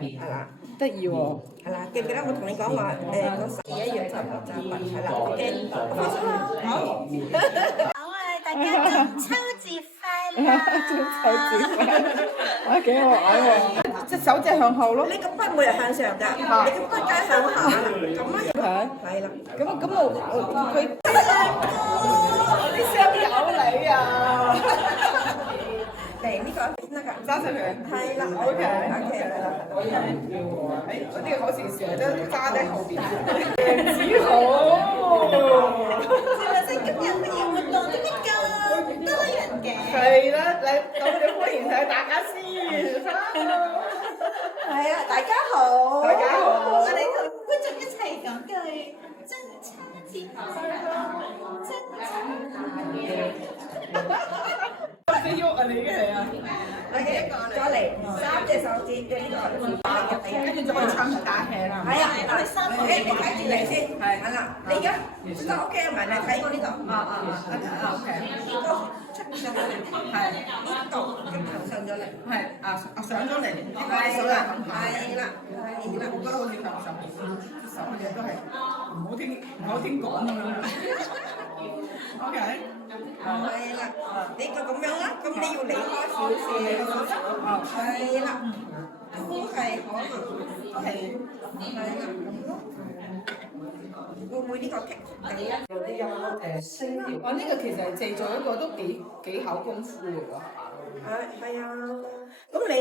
係啦。得意喎。係啦，記唔記得我同你講話嗰11月就係啦，驚發生啦。好啊！大家中秋節快樂！中秋節快樂！啊，幾好玩喎！隻手隻向後咯。你個筆每日向上㗎，你個筆梗向下啦，咁樣係啦。咁我佢啲聲有你啊！嚟呢個得㗎，揸上佢。係啦 OK ，OK。呢個好時成日都揸喺後邊。子豪。係咪先？今日乜嘢活動點解咁多人嘅？係啦，咁我哋歡迎晒大家先。係啊，大家好。大家好。我哋同觀眾一齊講句中秋節快樂！中秋識喐啊！你已經係啊。OK，再嚟3隻手指嘅呢個，跟住就可以唱埋打氣啦。係啊，我哋3個，你睇住嚟先，係啦，你而家都 OK 啊，埋嚟睇我呢度，OK。呢個出上咗嚟，係呢度嘅頭上咗嚟，係上咗嚟，係啦，係啦，我覺得好似向上，手嘅嘢都係唔好聽講咁樣。OK。係啦，你就咁樣啦，咁你要離開少少，係啦，呼氣可能係啦，咁咯，會唔會呢個棘地啊？有啲音聲調。我呢個其實係製造一個都幾考功夫嘅喎。係啊，咁你。